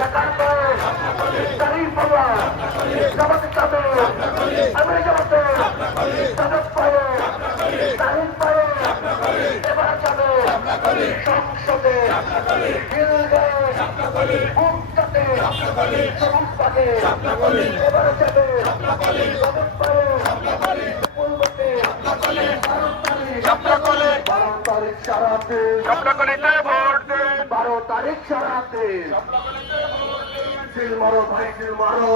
জাকাতে শরীফুল্লাহ জামাতে ইসলামী আমির জামাতে সাদত পায়ে তাহিদ পায়ে এবার যাবে সংসদে গিলগায়ে মুক্তাতে সবুজ পাকে এবার যাবে সাদত পায়ে ফুলবাতে 12 তারিখ সারাতে 12 তারিখ সারাতে সিল মারো ভাই সিল মারো।